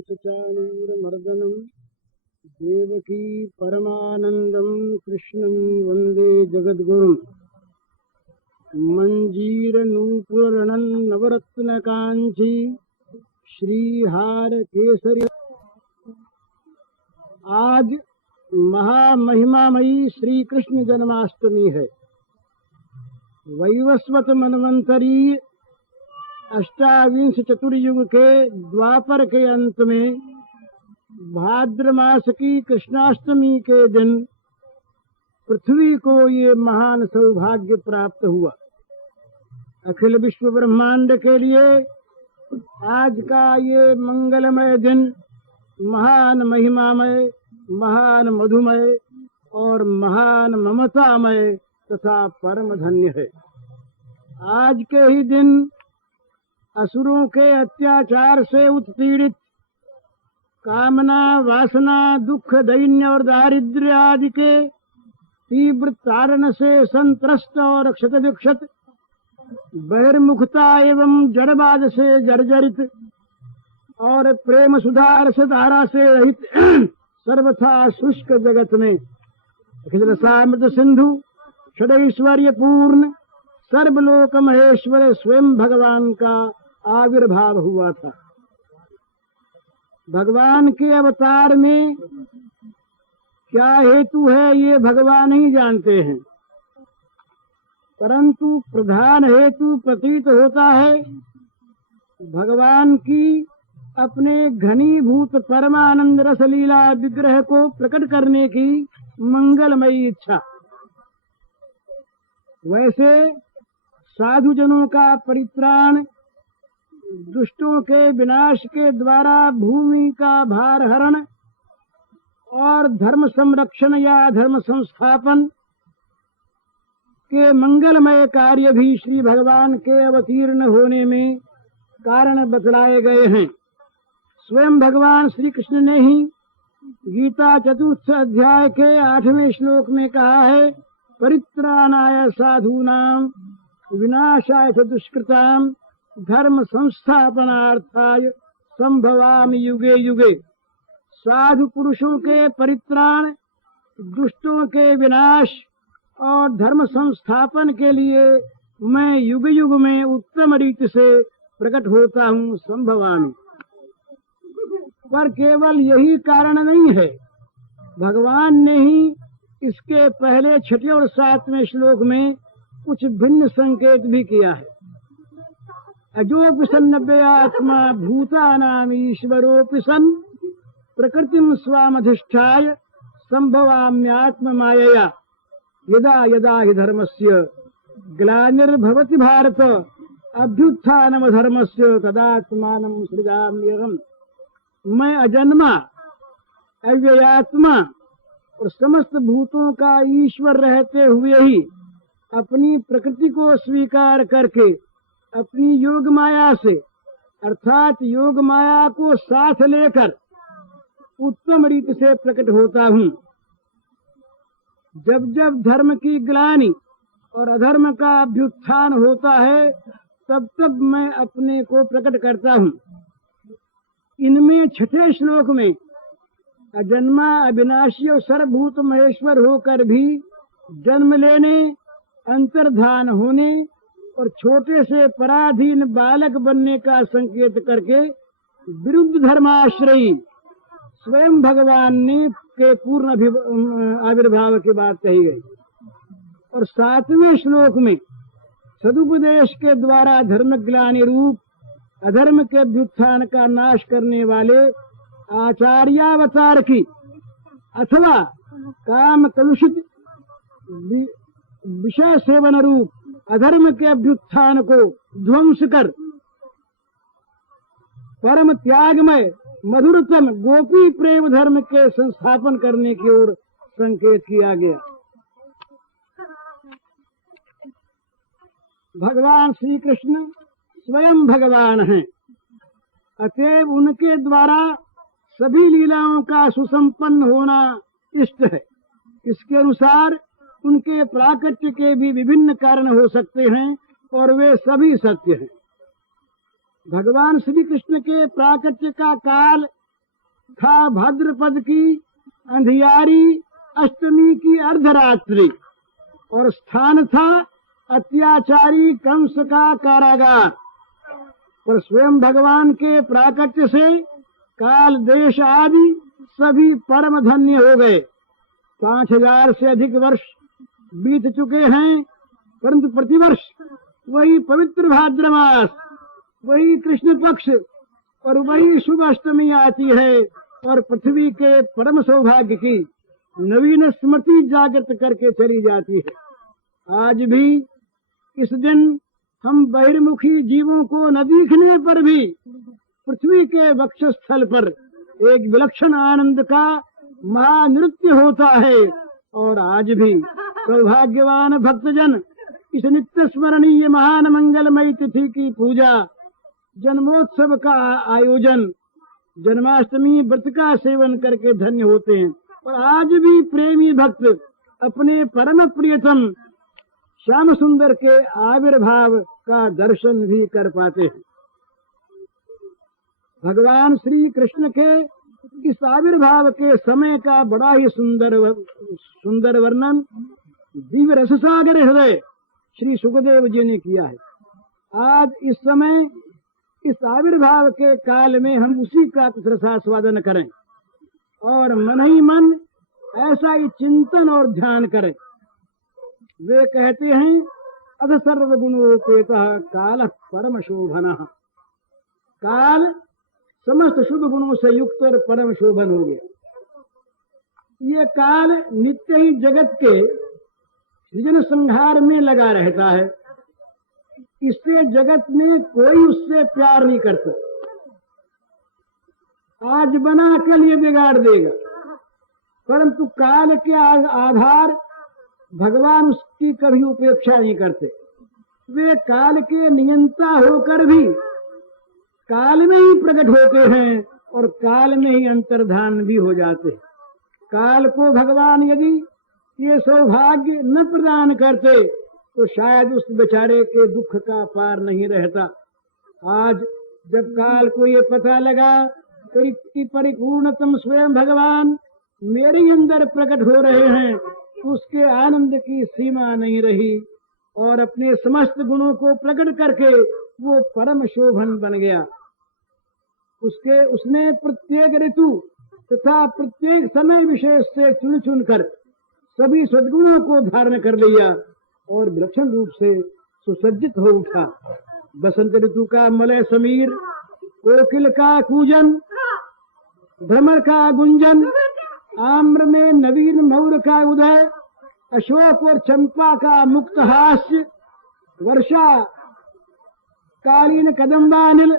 कंसचाणूरमर्दनम् देवकी परमानन्दम् कृष्णं वन्दे जगद्गुरुम्। मंजीरनूपुरनन् नवरत्नकांची श्रीहार केसरी। आज महामहिमामयी श्री कृष्ण जन्माष्टमी है। वैवस्वत मनवंतरी अष्टाविंश चतुर्युग के द्वापर के अंत में भाद्र मास की कृष्णाष्टमी के दिन पृथ्वी को ये महान सौभाग्य प्राप्त हुआ। अखिल विश्व ब्रह्मांड के लिए आज का ये मंगलमय दिन महान महिमामय, महान मधुमय और महान ममतामय तथा परम धन्य है। आज के ही दिन असुरों के अत्याचार से उत्पीड़ित, कामना, वासना, दुख, दैन्य और दारिद्र्य आदि के तीव्र ताड़न से संत्रस्त और क्षत विक्षत, बहिर्मुखता एवं जड़बाद से जर्जरित और प्रेम सुधा रस धारा से रहित सर्वथा शुष्क जगत में अखिल रसामृत सिंधु षडैश्वर्य पूर्ण सर्वलोक महेश्वर स्वयं भगवान का आविर्भाव हुआ था। भगवान के अवतार में क्या हेतु है ये भगवान ही जानते हैं, परंतु प्रधान हेतु प्रतीत होता है भगवान की अपने घनीभूत परमानंद रस लीला विग्रह को प्रकट करने की मंगलमयी इच्छा। वैसे साधुजनों का परित्राण, दुष्टों के विनाश के द्वारा भूमि का भार हरण और धर्म संरक्षण या धर्म संस्थापन के मंगलमय कार्य भी श्री भगवान के अवतीर्ण होने में कारण बतलाए गए हैं। स्वयं भगवान श्री कृष्ण ने ही गीता चतुर्थ अध्याय के 8वें श्लोक में कहा है, परित्राणाय साधूनां विनाशाय च दुष्कृतां धर्म संस्थापनार्थाय संभवामि युगे युगे। साधु पुरुषों के परित्राण, दुष्टों के विनाश और धर्म संस्थापन के लिए मैं युग युग में उत्तम रीति से प्रकट होता हूँ, संभवामि। पर केवल यही कारण नहीं है, भगवान ने ही इसके पहले 6 और 7वें श्लोक में कुछ भिन्न संकेत भी किया है। अजोपि सन्नव्य आत्मा भूतानाम ईश्वरोपि सन् प्रकृतिम स्वामधिष्ठाय संभवाम्यात्म मायया यदा यदा हि धर्मस्य ग्लानिर्भवति भारत अभ्युत्थानम धर्मस्य तदात्मानं सृजाम्यहम्। मैं अजन्मा, अव्ययात्मा और समस्त भूतों का ईश्वर रहते हुए ही अपनी प्रकृति को स्वीकार करके अपनी योग माया से अर्थात योग माया को साथ लेकर उत्तम रीति से प्रकट होता हूँ। जब जब धर्म की ग्लानि और अधर्म का अभ्युत्थान होता है तब तब मैं अपने को प्रकट करता हूँ। इनमें 6ठे श्लोक में अजन्मा, अविनाशी और सर्वभूत महेश्वर होकर भी जन्म लेने, अंतर्धान होने और छोटे से पराधीन बालक बनने का संकेत करके विरुद्ध धर्माश्रयी स्वयं भगवान ने के पूर्ण आविर्भाव की बात कही गई। और 7वें श्लोक में सदुपदेश के द्वारा धर्म ग्लानि रूप अधर्म के व्युत्थान का नाश करने वाले आचार्यावतार की अथवा काम कलुषित विषय सेवन रूप अधर्म के अभ्युत्थान को ध्वंस कर परम त्यागमय मधुरतम गोपी प्रेम धर्म के संस्थापन करने की ओर संकेत किया गया। भगवान श्री कृष्ण स्वयं भगवान हैं, अतएव उनके द्वारा सभी लीलाओं का सुसंपन्न होना इष्ट है। इसके अनुसार उनके प्राकट्य के भी विभिन्न कारण हो सकते हैं और वे सभी सत्य हैं। भगवान श्री कृष्ण के प्राकट्य का काल था भाद्रपद की अंधियारी अष्टमी की अर्धरात्रि, और स्थान था अत्याचारी कंस का कारागार। पर स्वयं भगवान के प्राकट्य से काल देश आदि सभी परम धन्य हो गए। 5000 से अधिक वर्ष बीत चुके हैं, परंतु प्रतिवर्ष वही पवित्र भाद्र मास, वही कृष्ण पक्ष और वही शुभ अष्टमी आती है और पृथ्वी के परम सौभाग्य की नवीन स्मृति जागृत करके चली जाती है। आज भी इस दिन हम बहिर्मुखी जीवों को न दिखने पर भी पृथ्वी के वक्षस्थल पर एक विलक्षण आनंद का महानृत्य होता है। और आज भी सौभाग्यवान भक्तजन इस नित्य स्मरणीय महान मंगलमयी तिथि की पूजा, जन्मोत्सव का आयोजन, जन्माष्टमी व्रत का सेवन करके धन्य होते हैं। और आज भी प्रेमी भक्त अपने परम प्रियतम श्याम सुंदर के आविर्भाव का दर्शन भी कर पाते हैं। भगवान श्री कृष्ण के इस आविर्भाव के समय का बड़ा ही सुंदर वर्णन दिव्य रससागर हृदय श्री सुखदेव जी ने किया है। आज इस समय इस आविर्भाव के काल में हम उसी का रसास्वादन करें और मन ही मन ऐसा ही चिंतन और ध्यान करें। वे कहते हैं अध सर्वगुणोपेतः काल परम शोभनः। काल समस्त शुभ गुणों से युक्त और परम शोभन हो गया। ये काल नित्य ही जगत के सृजन संहार में लगा रहता है। इससे जगत में कोई उससे प्यार नहीं करता। आज बना कल ये बिगाड़ देगा, परंतु काल के आधार भगवान उसकी कभी उपेक्षा नहीं करते। वे काल के नियंता होकर भी काल में ही प्रकट होते हैं और काल में ही अंतर्धान भी हो जाते हैं। काल को भगवान यदि ये सौभाग्य न प्रदान करते तो शायद उस बेचारे के दुख का पार नहीं रहता। आज जब काल को ये पता लगा कि परिपूर्णतम स्वयं भगवान मेरे अंदर प्रकट हो रहे हैं, उसके आनंद की सीमा नहीं रही और अपने समस्त गुणों को प्रकट करके वो परम शोभन बन गया। उसने प्रत्येक ऋतु तथा प्रत्येक समय विशेष से चुन चुन कर सभी सद्गुणों को धारण कर लिया और विलक्षण रूप से सुसज्जित हो उठा। बसंत ऋतु का मलय समीर, कोकिल का कूजन, भ्रमर का गुंजन, आम्र में नवीन मौर का उदय, अशोक और चंपा का मुक्त हास्य, वर्षा कालीन कदम्बानिल,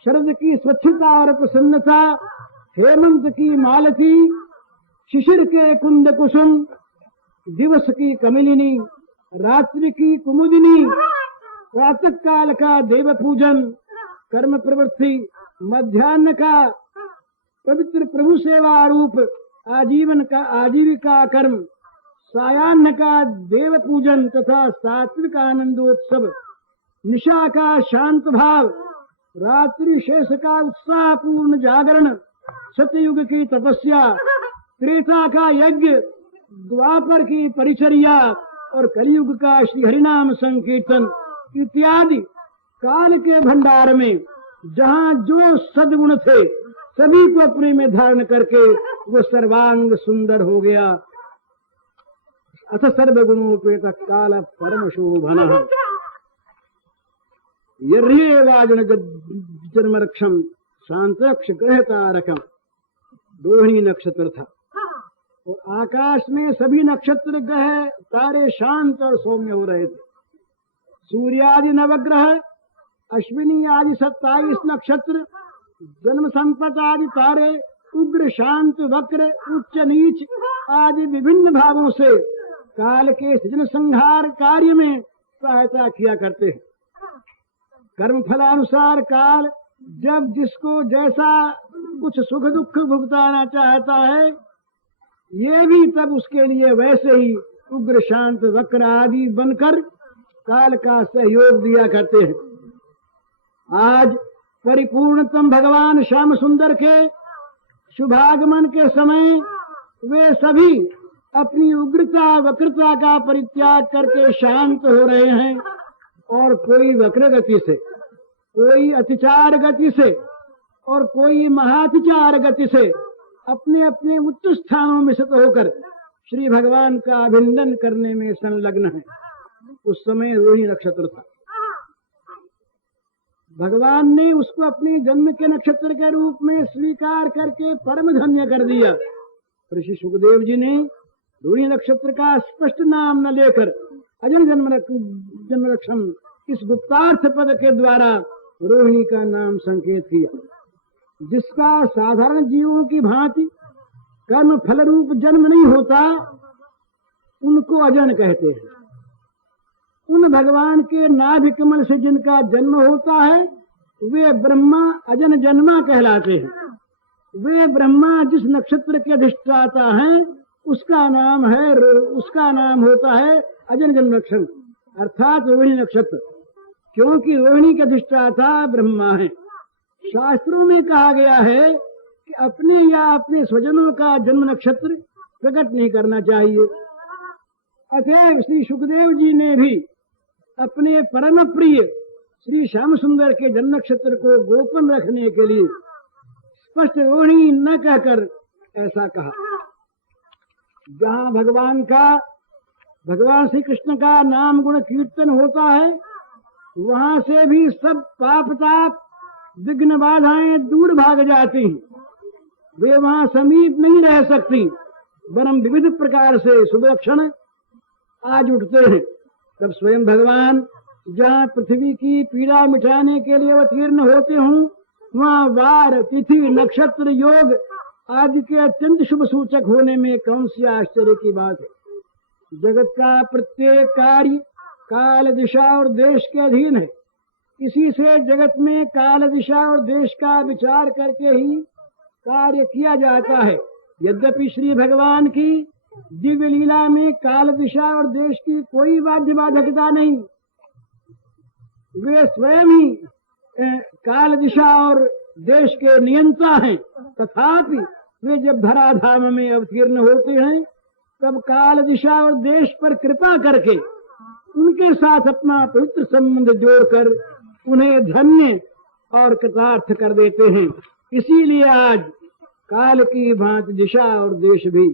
शरद की स्वच्छता और प्रसन्नता, हेमंत की मालती, शिशिर के कुंद कुसुम, दिवस की कमलिनी, रात्रि की कुमुदिनी, प्रातः काल का देव पूजन, कर्म प्रवृत्ति, मध्याह्न का पवित्र प्रभु सेवा रूप आजीविका कर्म, सायाह्न का देव पूजन तथा सात्विक आनंदोत्सव, निशा का शांत भाव, रात्रि शेष का उत्साहपूर्ण जागरण, सतयुग की तपस्या, त्रेता का यज्ञ, द्वापर की परिचर्या और कलयुग का श्री हरिनाम संकीर्तन इत्यादि काल के भंडार में जहाँ जो सद्गुण थे सभी को अपने में धारण करके वो सर्वांग सुंदर हो गया। अथ सर्वगुणोपेत काल परम शोभनः यर्येवाजन जन्मरक्षम शांतरक्ष ग्रहतारकम। रोहिणी नक्षत्र था और आकाश में सभी नक्षत्र ग्रह तारे शांत और सौम्य हो रहे थे। सूर्यादि नवग्रह, अश्विनी आदि 27 नक्षत्र, जन्म संपत आदि तारे उग्र शांत वक्र उच्च नीच आदि विभिन्न भावों से काल के सृजन संहार कार्य में सहायता किया करते हैं। कर्म फलानुसार काल जब जिसको जैसा कुछ सुख दुख भुगताना चाहता है, ये भी तब उसके लिए वैसे ही उग्र शांत वक्र आदि बनकर काल का सहयोग दिया करते हैं। आज परिपूर्णतम भगवान श्याम सुंदर के शुभागमन के समय वे सभी अपनी उग्रता वक्रता का परित्याग करके शांत हो रहे हैं और कोई वक्र गति से, कोई अतिचार गति से और कोई महातिचार गति से अपने अपने उच्च स्थानों में स्थित होकर श्री भगवान का अभिनंदन करने में संलग्न है। उस समय रोहिणी नक्षत्र था। भगवान ने उसको अपने जन्म के नक्षत्र के रूप में स्वीकार करके परम धन्य कर दिया। ऋषि सुखदेव जी ने रोहिणी नक्षत्र का स्पष्ट नाम न लेकर अजन जन्म रक्षम इस गुप्तार्थ पद के द्वारा रोहिणी का नाम संकेत किया, जिसका साधारण जीवों की भांति कर्म फल रूप जन्म नहीं होता, उनको अजन कहते हैं। उन भगवान के नाभि कमल से जिनका जन्म होता है वे ब्रह्मा अजन जन्मा कहलाते हैं। वे ब्रह्मा जिस नक्षत्र के अधिष्ठाता हैं उसका नाम होता है अजन जन्म नक्षत्र अर्थात रोहिणी नक्षत्र, क्योंकि रोहिणी के अधिष्ठाता ब्रह्मा है। शास्त्रों में कहा गया है कि अपने या अपने स्वजनों का जन्म नक्षत्र प्रकट नहीं करना चाहिए। अतः श्री सुखदेव जी ने भी अपने परम प्रिय श्री श्याम सुंदर के जन्म नक्षत्र को गोपन रखने के लिए स्पष्ट रोहिणी न कहकर ऐसा कहा। जहाँ भगवान श्री कृष्ण का नाम गुण कीर्तन होता है वहां से भी सब पाप ताप विघ्न बाधाएं दूर भाग जाती हैं। वे वहां समीप नहीं रह सकती, वरम विविध प्रकार से सुदक्षण आज उठते हैं। तब स्वयं भगवान जहाँ पृथ्वी की पीड़ा मिटाने के लिए अवतीर्ण होते हों वहाँ वार तिथि नक्षत्र योग आदि के अत्यंत शुभ सूचक होने में कौन सी आश्चर्य की बात है। जगत का प्रत्येक कार्य काल दिशा और देश के अधीन है। इसी से जगत में काल दिशा और देश का विचार करके ही कार्य किया जाता है। यद्यपि श्री भगवान की दिव्य लीला में काल दिशा और देश की कोई बाध्य बाधकता नहीं, वे स्वयं ही काल दिशा और देश के नियंता हैं। तथापि वे जब धराधाम में अवतीर्ण होते हैं तब काल दिशा और देश पर कृपा करके उनके साथ अपना पवित्र संबंध जोड़कर उन्हें धन्य और कृतार्थ कर देते हैं। इसीलिए आज काल की भांति दिशा और देश भी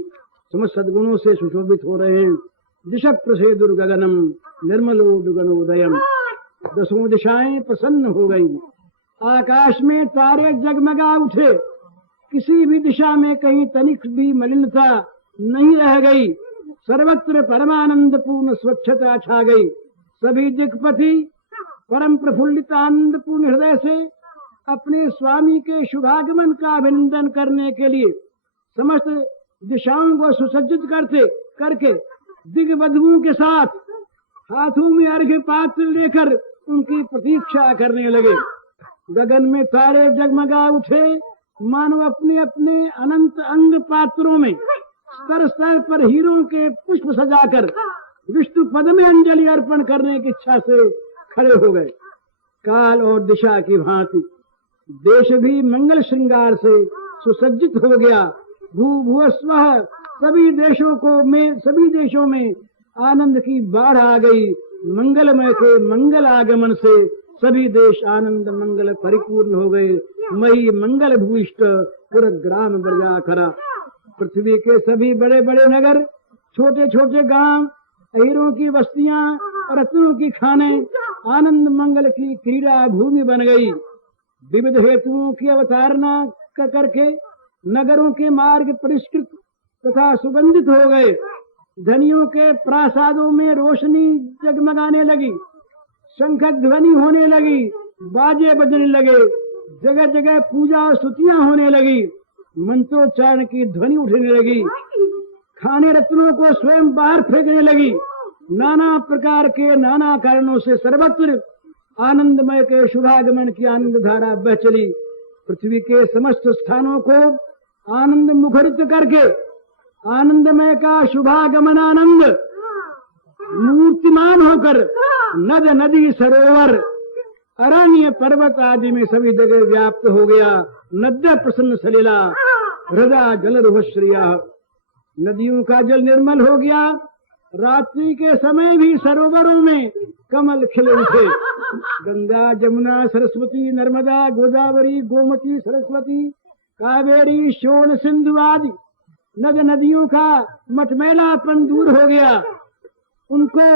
समस्त सद्गुणों से सुशोभित हो रहे हैं। दिशा प्रसेदुर गगनम निर्मलो दुगनोदयम, दसों दिशाएं प्रसन्न हो गई। आकाश में तारे जगमगा उठे, किसी भी दिशा में कहीं तनिक भी मलिनता नहीं रह गई। सर्वत्र परमानंद पूर्ण स्वच्छता छा गई। सभी दिक्पति परम प्रफुल्लित आनंद पूर्ण हृदय से अपने स्वामी के शुभागमन का अभिनंदन करने के लिए समस्त दिशाओं को सुसज्जित करके दिग्बधुओं के साथ हाथों में अर्घ्य पात्र लेकर उनकी प्रतीक्षा करने लगे। गगन में तारे जगमगा उठे, मानो अपने अपने अनंत अंग पात्रों में स्तर स्तर पर हीरों के पुष्प सजाकर विष्णु पद में अंजलि अर्पण करने की इच्छा से खड़े हो गए। काल और दिशा की भांति देश भी मंगल श्रृंगार से सुसज्जित हो गया। भूभुवस्वः सभी देशों में आनंद की बाढ़ आ गई। मंगलमय के मंगल आगमन से सभी देश आनंद मंगल परिपूर्ण हो गए। मई मंगल भूइष्ट पुर ग्राम बरजा करा। पृथ्वी के सभी बड़े बड़े नगर, छोटे छोटे गांव, हीरों की बस्तियां और रत्नों की खाने आनंद मंगल की क्रीड़ा भूमि बन गई। विविध हेतुओं की अवतारणा करके नगरों के मार्ग परिष्कृत तथा सुगंधित हो गए। धनियों के प्रासादों में रोशनी जगमगाने लगी, शंख ध्वनि होने लगी, बाजे बजने लगे, जगह जगह पूजा और स्तुतियां होने लगी, मंत्रोच्चारण की ध्वनि उठने लगी, खाने रत्नों को स्वयं बाहर फेंकने लगी। नाना प्रकार के नाना कारणों से सर्वत्र आनंदमय के शुभागमन की आनंद धारा बह चली। पृथ्वी के समस्त स्थानों को आनंद मुखरित करके आनंदमय का शुभागमन आनंद मूर्तिमान होकर नद नदी सरोवर अरण्य पर्वत आदि में सभी जगह व्याप्त हो गया। नद्य प्रसन्न सलिला हृदय जल रुभश्रिया, नदियों का जल निर्मल हो गया। रात्रि के समय भी सरोवरों में कमल खिले उठे। गंगा जमुना सरस्वती नर्मदा गोदावरी गोमती सरस्वती कावेरी शोण सिंधु आदि नद नदियों का मटमैलापन दूर हो गया। उनको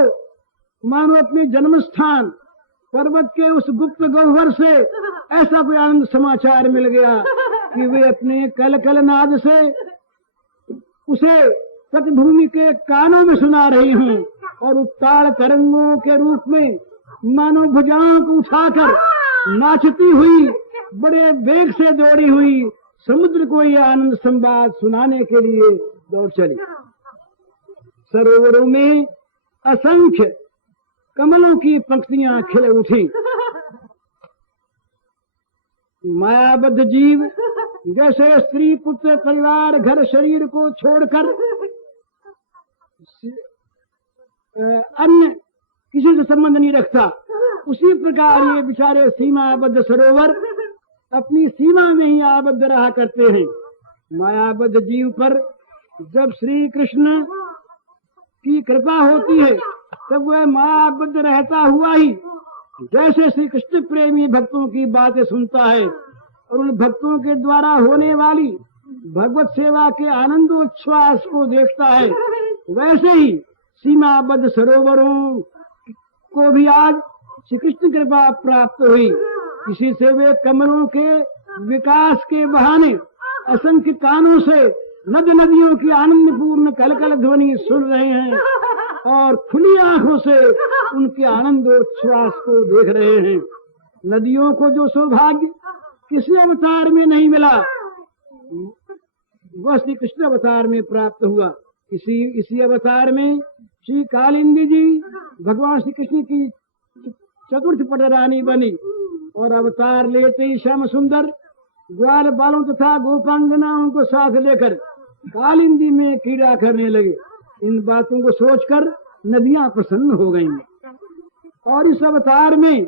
मानो अपने जन्म स्थान पर्वत के उस गुप्त गह्वर से ऐसा कोई आनंद समाचार मिल गया कि वे अपने कल कल नाद से उसे तटभूमि के कानों में सुना रही हूँ और उत्ताल तरंगों के रूप में मानो भुजाओं को उठाकर नाचती हुई बड़े वेग से दौड़ी हुई समुद्र को यह आनंद संवाद सुनाने के लिए दौड़ चली। सरोवरों में असंख्य कमलों की पंक्तियां खिल उठी। मायाबद्ध जीव जैसे स्त्री पुत्र परिवार घर शरीर को छोड़कर अन्य किसी से संबंध नहीं रखता, उसी प्रकार ये बेचारे सीमाबद्ध सरोवर अपनी सीमा में ही आबद्ध रहा करते हैं। मायाबद्ध जीव पर जब श्री कृष्ण की कृपा होती है तब वह मायाबद्ध रहता हुआ ही जैसे श्री कृष्ण प्रेमी भक्तों की बातें सुनता है और उन भक्तों के द्वारा होने वाली भगवत सेवा के आनंदोच्छ्वास को देखता है, वैसे ही सीमाबद्ध सरोवरों को भी आज श्री कृष्ण कृपा प्राप्त हुई। किसी से वे कमलों के विकास के बहाने असंख्य कानों से नद नदियों की आनंदपूर्ण कलकल ध्वनि सुन रहे हैं और खुली आंखों से उनके आनंदोच्छ्वास को देख रहे हैं। नदियों को जो सौभाग्य किसी अवतार में नहीं मिला वह श्री कृष्ण अवतार में प्राप्त हुआ। इसी अवतार में श्री कालिंदी जी भगवान श्री कृष्ण की चतुर्थ पटरानी बनी और अवतार लेते ही श्याम सुंदर ग्वाल बालों तथा गोपांगनाओं को साथ लेकर कालिंदी में क्रीड़ा करने लगे। इन बातों को सोचकर नदियां प्रसन्न हो गईं और इस अवतार में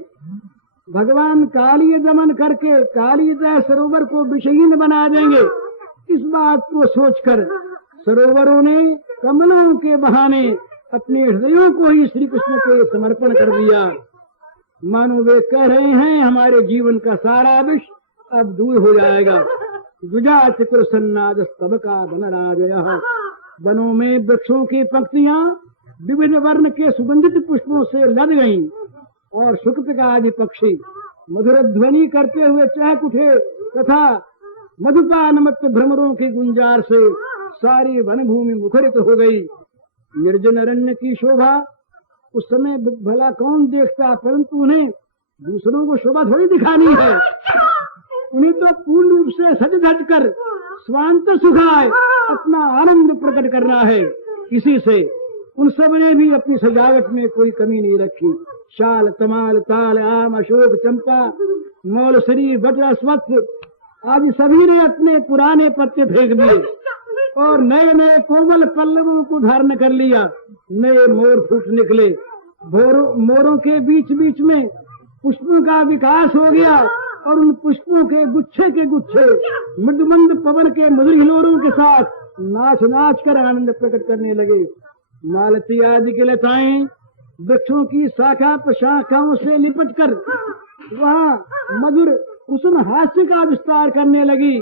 भगवान काली दमन करके कालीदय सरोवर को विषहीन बना देंगे। इस बात को सोचकर सरोवरों ने कमलों के बहाने अपने हृदयों को ही श्री कृष्ण को समर्पण कर दिया। मानो वे कह रहे हैं हमारे जीवन का सारा विष अब दूर हो जाएगा। गुजात कृसन्नाद स्तब का धनराजय। वनों में वृक्षों की पंक्तियां विभिन्न वर्ण के सुगंधित पुष्पों से लद गईं और शुक्र का आदि पक्षी मधुर ध्वनि करते हुए चहक उठे तथा मधुपान मत भ्रमरों की गुंजार से सारी वनभूमि मुखरित हो गई। निर्जन अरण्य की शोभा उस समय भला कौन देखता, परंतु उन्हें दूसरों को शोभा थोड़ी दिखानी है, उन्हें तो पूर्ण रूप से सज धज कर स्वांत सुखाए अपना आनंद प्रकट करना है। किसी से उन सब ने भी अपनी सजावट में कोई कमी नहीं रखी। शाल तमाल ताल आम अशोक चंपा मौलसरी वट अश्वत्थ आदि सभी ने अपने पुराने पत्ते फेंक दिए और नए नए कोमल पल्लवों को धारण कर लिया। नए मोर फूट निकले। मोरों के बीच बीच में पुष्पों का विकास हो गया और उन पुष्पों के गुच्छे मृदुमंद पवन के मधुर हिलोरों के साथ नाच नाच कर आनंद प्रकट करने लगे। मालती आदि के लताएं वृक्षों की शाखा प्रशाखाओं से लिपट कर वहाँ मधुर कुसुम हास्य का विस्तार करने लगी।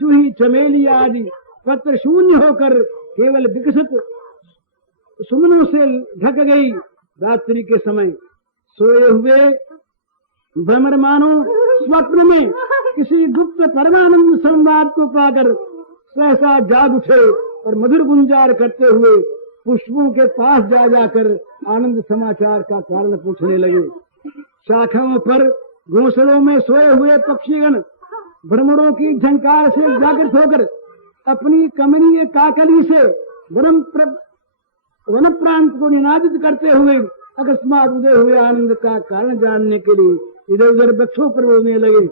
जूही चमेली आदि पत्र शून्य होकर केवल विकसित सुमनों से ढक गई। रात्रि के समय सोए हुए भ्रमर मानो स्वप्न में किसी गुप्त परमानंद संवाद को पाकर सहसा जाग उठे और मधुर गुंजार करते हुए पुष्पों के पास जा जाकर आनंद समाचार का कारण पूछने लगे। शाखाओं पर घोंसलों में सोए हुए पक्षीगण भ्रमरों की झंकार से जागृत होकर अपनी कमनीय काकली से वन प्रांत को निनादित करते हुए अकस्मात उदय हुए आनंद का कारण जानने के लिए इधर उधर वृक्षों पर उड़ने लगे।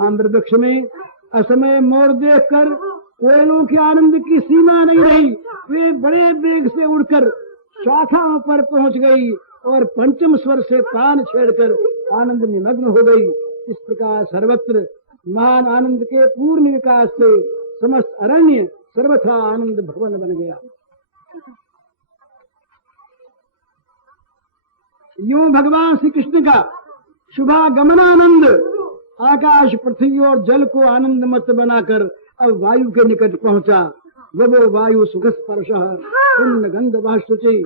आम्र वृक्ष में असमय मोर देखकर कोयलों के आनंद की सीमा नहीं रही। वे बड़े वेग से उड़कर शाखाओं पर पहुंच गई और पंचम स्वर से तान छेड़कर आनंद निमग्न हो गई। इस प्रकार सर्वत्र महान आनंद के पूर्ण विकास से समस्त अरण्य सर्वथा आनंद भवन बन गया। यूं भगवान श्री कृष्ण का शुभागमनानंद आकाश पृथ्वी और जल को आनंद मत बनाकर अब वायु के निकट पहुंचा। वो वायु सुख स्पर्श पुण्य गंध वाशुचि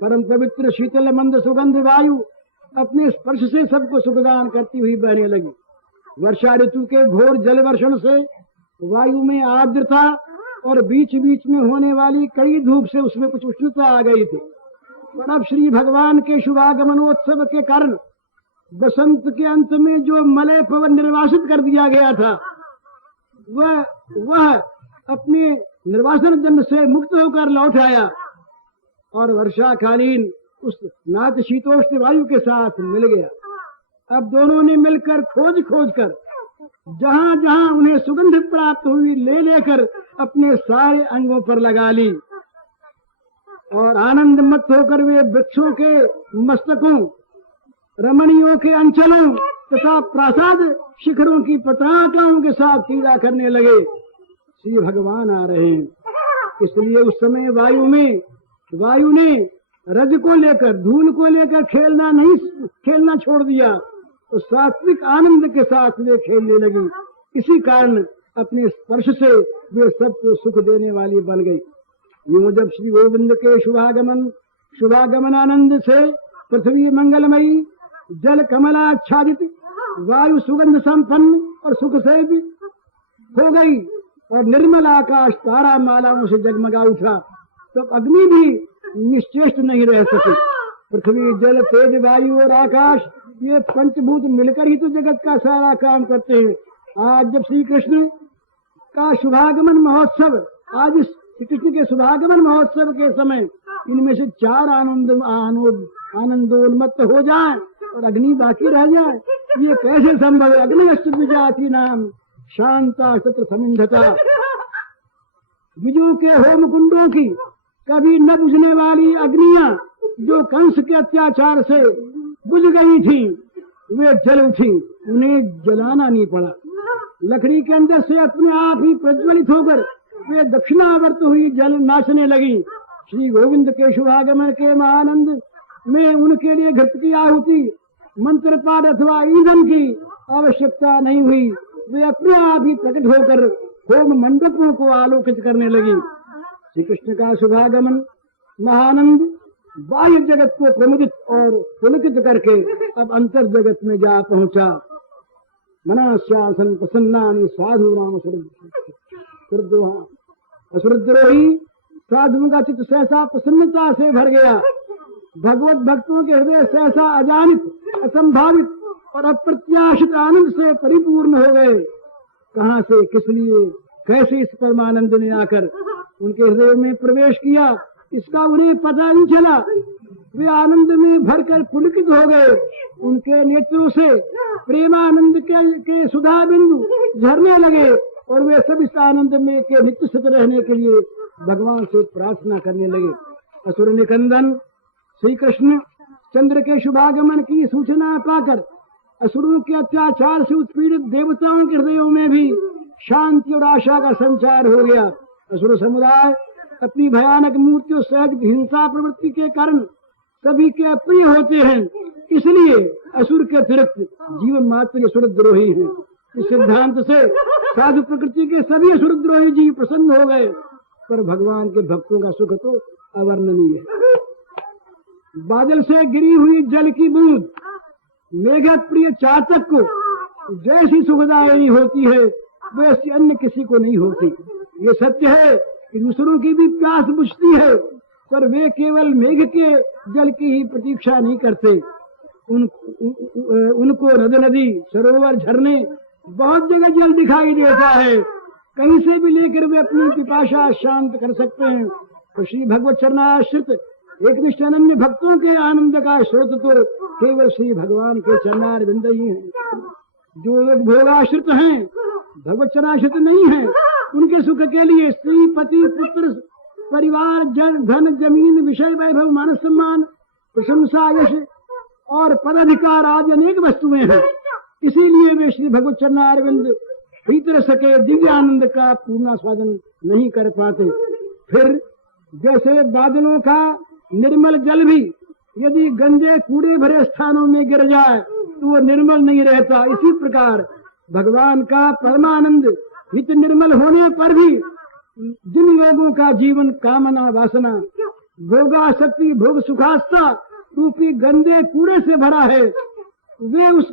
परम पवित्र शीतल मंद सुगंध वायु अपने स्पर्श से सबको सुखदान करती हुई बहने लगी। वर्षा ऋतु के घोर जल वर्षण से वायु में आर्द्रता और बीच बीच में होने वाली कड़ी धूप से उसमें कुछ उष्णता आ गई थी। पर अब श्री भगवान के शुभागमनोत्सव के कारण बसंत के अंत में जो मलय पवन निर्वासित कर दिया गया था वह अपने निर्वासन दंड से मुक्त होकर लौट आया और वर्षाकालीन उस नाथ शीतोष्ण वायु के साथ मिल गया। अब दोनों ने मिलकर खोज कर जहां जहां उन्हें सुगंध प्राप्त हुई ले लेकर अपने सारे अंगों पर लगा ली और आनंद मत होकर वे वृक्षों के मस्तकों, रमणियों के अंचलों तथा प्रासाद शिखरों की पताकाओं के साथ क्रीड़ा करने लगे। श्री भगवान आ रहे हैं, इसलिए उस समय वायु ने रज को लेकर, धूल को लेकर खेलना छोड़ दिया तो सात्विक आनंद के साथ वे खेलने लगी। इसी कारण अपने स्पर्श से वे सबको सुख देने वाली बन गई। यूं जब श्री गोविंद के शुभागमन आनंद से पृथ्वी मंगलमयी, जल कमलाच्छादित, वायु सुगंध संपन्न और सुख से भी हो गई और निर्मल आकाश तारा मालाओं से जगमगा उठा, तब अग्नि भी निश्चेष्ट नहीं रह सके। पृथ्वी, जल, तेज, वायु और आकाश ये पंचभूत मिलकर ही तो जगत का सारा काम करते हैं। आज जब श्री कृष्ण का शुभागमन महोत्सव, आज श्री कृष्ण के शुभागमन महोत्सव के समय इनमें से चार आनंदोन्मत्त हो जाए और अग्नि बाकी रह जाए, ये कैसे संभव है? अग्नि विजाति नाम शांता सत्र समिंधता। विजयों के होम कुंडों की कभी न बुझने वाली अग्नियां जो कंस के अत्याचार से बुझ गई थी, वे जल उठी, उन्हें जलाना नहीं पड़ा। लकड़ी के अंदर से अपने आप ही प्रज्वलित होकर वे दक्षिणावर्त हुई जल नाचने लगी। श्री गोविंद के शुभागमन के महानंद में उनके लिए घृत की आहुति, मंत्र पाठ अथवा ईंधन की आवश्यकता नहीं हुई। वे अपने आप ही प्रकट होकर होम मंडपों को आलोकित करने लगी। श्री कृष्ण का शुभागमन महानंद बाह्य जगत को प्रमुदित और पुलकित करके अब अंतर जगत में जा पहुंचा। मनास्यासन प्रसन्नानि साधु राम असुरद्रोही साधुओं का चित्त सहसा प्रसन्नता से भर गया। भगवत भक्तों के हृदय सहसा अजानित, असंभावित और अप्रत्याशित आनंद से परिपूर्ण हो गए। कहां से, किस लिए, कैसे इस परमानंद ने आकर उनके हृदय में प्रवेश किया, इसका उन्हें पता नहीं चला। वे आनंद में भरकर पुलकित हो गए। उनके नेत्रों से प्रेमानंद के सुधा बिंदु झरने लगे और वे सब इस आनंद में के नित्य स्थित रहने के लिए भगवान से प्रार्थना करने लगे। असुर निकंदन श्री कृष्ण चंद्र के शुभागमन की सूचना पाकर असुरों के अत्याचार से उत्पीड़ित देवताओं के हृदयों में भी शांति और आशा का संचार हो गया। असुर समुदाय अपनी भयानक मूर्ति और सहज हिंसा प्रवृत्ति के कारण सभी के अप्रिय होते हैं, इसलिए असुर के अतिरिक्त जीवन मात्र असुर द्रोही हैं। इस सिद्धांत से साधु प्रकृति के सभी असुर द्रोही जीव प्रसन्न हो गए, पर भगवान के भक्तों का सुख तो अवर्णनीय है। बादल से गिरी हुई जल की बूंद मेघ प्रिय चातक को जैसी सुखदायी होती है, वैसी अन्य किसी को नहीं होती। ये सत्य है कि दूसरों की भी प्यास बुझती है, पर वे केवल मेघ के जल की ही प्रतीक्षा नहीं करते। उनको नद नदी, सरोवर, झरने बहुत जगह जल दिखाई देता है। कहीं से भी लेकर वे अपनी पिपाशा शांत कर सकते हैं। तो श्री भगवत चरणाश्रित एक निष्ठ अनन्य भक्तों के आनंद का स्रोत तो केवल श्री भगवान के चरणार बिंद ही हैं। जो लोग भोगाश्रित हैं, भगवत चरणाश्रित नहीं है, उनके सुख के लिए स्त्री, पति, पुत्र, परिवार, जन, धन, जमीन, विषय, वैभव, मान सम्मान, प्रशंसा, यश और पदाधिकार आदि अनेक वस्तुएं हैं। इसीलिए वे श्री भगवत चरणारविंद भीतर सके दिव्य आनंद का पूर्ण स्वादन नहीं कर पाते। फिर जैसे बादलों का निर्मल जल भी यदि गंदे कूड़े भरे स्थानों में गिर जाए तो वो निर्मल नहीं रहता, इसी प्रकार भगवान का परमानंद हित निर्मल होने पर भी जिन लोगों का जीवन कामना वासना भोगासक्ति भोग सुखास्था रूपी गंदे कूड़े से भरा है, वे उस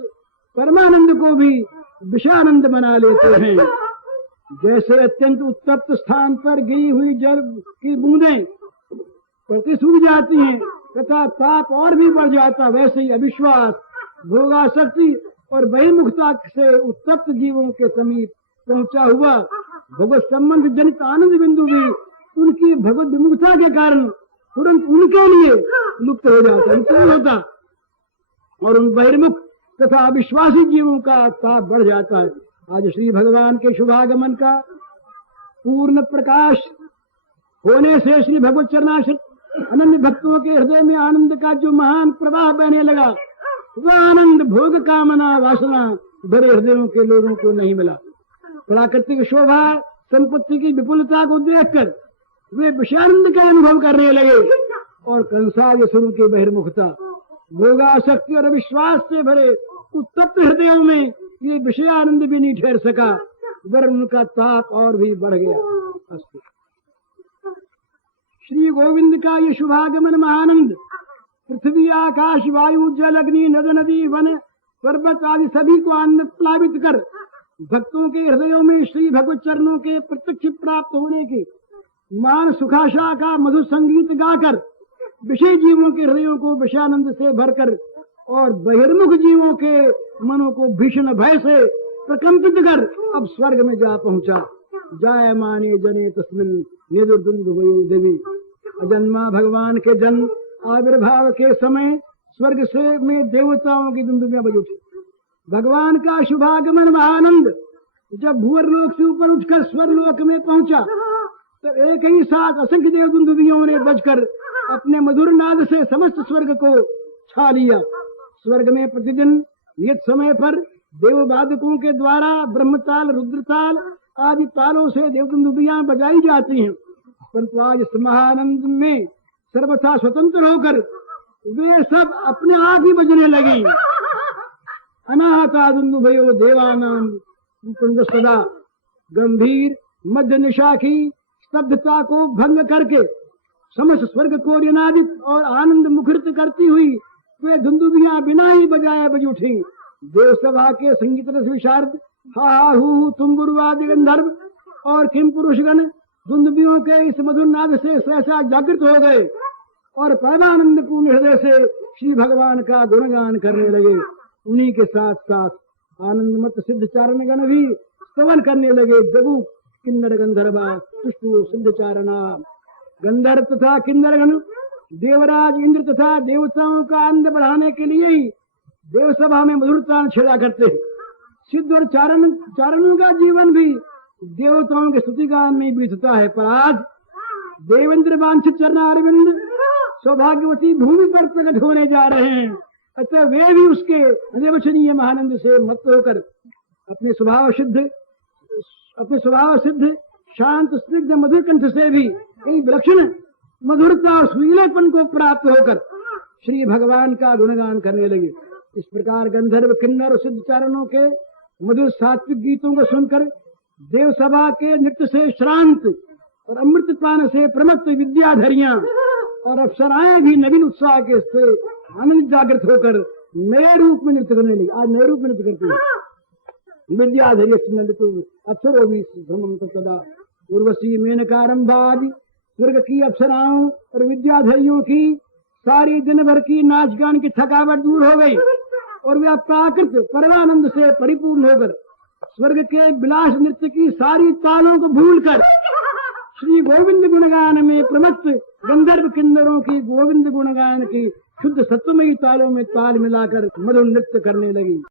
परमानंद को भी विषानंद बना लेते हैं। जैसे अत्यंत उत्तप्त स्थान पर गिरी हुई जल की बूंदें प्रति सूख जाती हैं तथा ताप और भी बढ़ जाता, वैसे ही अविश्वास भोगासक्ति और बहिर्मुखता से उत्तप्त जीवों के समीप पहुंचा हुआ भगवत संबंध जनित आनंद बिंदु भी उनकी भगवत विमुखता के कारण तुरंत उनके लिए लुप्त हो जाता, लुप्त नहीं होता, और उन बहिर्मुख तथा अविश्वासी जीवों का ताप बढ़ जाता है। आज श्री भगवान के शुभागमन का पूर्ण प्रकाश होने से श्री भगवत चरणाश्रित अनन्य भक्तों के हृदय में आनंद का जो महान प्रवाह बहने लगा, वह आनंद भोग कामना वासना भरे हृदयों के लोगों को नहीं मिला। प्राकृतिक शोभा संपत्ति की विपुलता को देखकर वे विषयानंद का अनुभव करने लगे और कंसायसुरों की बहिर्मुखता भोगासक्ति और अविश्वास से भरे उत्तप्त हृदयों में ये विषयानंद भी नहीं ठहर सका, वरन उनका ताप और भी बढ़ गया। श्री गोविंद का ये शुभागमन महानंद पृथ्वी आकाश वायु जल अग्नि नद नदी वन पर्वत आदि सभी को आनंद प्लावित कर भक्तों के हृदयों में श्री भगवत चरणों के प्रत्यक्ष प्राप्त होने की मान सुखाशा का मधुर संगीत गाकर विषय जीवों के हृदयों को विषयानंद से भरकर और बहिर्मुख जीवों के मनों को भीषण भय से प्रकंपित कर अब स्वर्ग में जा पहुंचा। जाय माने जने तस्मिन निदुर्दुंदुभयो देवी। अजन्मा भगवान के जन्म आविर्भाव के समय स्वर्ग से में देवताओं की दुंदुभियां बज उठी। भगवान का शुभागमन महानंद जब भूवर्लोक से ऊपर उठकर स्वर्गलोक में पहुंचा तो एक ही साथ असंख्य देव दुंदुभियों ने बजकर अपने मधुर नाद से समस्त स्वर्ग को छा लिया। स्वर्ग में प्रतिदिन नियत समय पर देववादकों के द्वारा ब्रह्मताल रुद्रताल आदि तालों से देवदुंदुभियां बजाई जाती हैं, परंतु आज इस महानंद में सर्वथा स्वतंत्र होकर वे सब अपने आप ही बजने लगी। अनाहता दुंदुभयो देवानाम कुंड सदा। गंभीर मध्य निशा की स्तब्धता को भंग करके समस्त स्वर्ग को निनादित और आनंद मुखरित करती हुई वे दुंदुभियां बिना ही बजाए बज उठी। देवसभा के संगीत रस विशारद हा हु तुम्बुरवादि गंधर्व और किम पुरुषगण दुंदुभियों के इस मधुर नाद से सहसा जागृत हो गए और परमानंद पूर्ण हृदय से श्री भगवान का गुणगान करने लगे। उन्हीं के साथ साथ आनंदमत सिद्ध चारण गण भी स्तवन करने लगे। जगु किन्नर गंधर्वा सुष्टु सिद्ध चारणा। गंधर्व तथा किन्नर गण देवराज इंद्र तथा देवताओं का आनंद बढ़ाने के लिए ही देवसभा में मधुरता छेड़ा करते हैं। सिद्ध और चारणों का जीवन भी देवताओं के स्तुतिगान में बीतता है, पर आज देवेंद्र वांछित चरणारविंद सौभाग्यवती भूमि पर प्रकट होने जा रहे हैं। अतः वे भी उसके अनिर्वचनीय महानंद से मत होकर अपने स्वभाव सिद्ध शांत स्निग्ध मधुर कंठ से भी कई विलक्षण मधुरता और सुरीलेपन को प्राप्त होकर श्री भगवान का गुणगान करने लगे। इस प्रकार गंधर्व किन्नर और सिद्ध चारणों के मधुर सात्विक गीतों को सुनकर देवसभा के नृत्य से श्रांत और अमृत पान से प्रमत्त विद्याधरियां और अप्सराएं भी नवीन उत्साह के से आनंद जागृत होकर नए रूप में नृत्य करने लगी। आज नए रूप में नृत्य करती है। विद्याधरी अप्सरों भी सदा उर्वशी मेनकारंभादि स्वर्ग की अप्सराओं और विद्याधरियों की सारी दिन भर की नाच गान की थकावट दूर हो गई और वे प्राकृत परमानंद से परिपूर्ण होकर स्वर्ग के विलास नृत्य की सारी तालों को भूलकर श्री गोविंद गुणगान में प्रमत्त गंधर्व किन्नरों की गोविंद गुणगान की शुद्ध सत्वमयी तालों में ताल मिलाकर मधुर नृत्य करने लगी।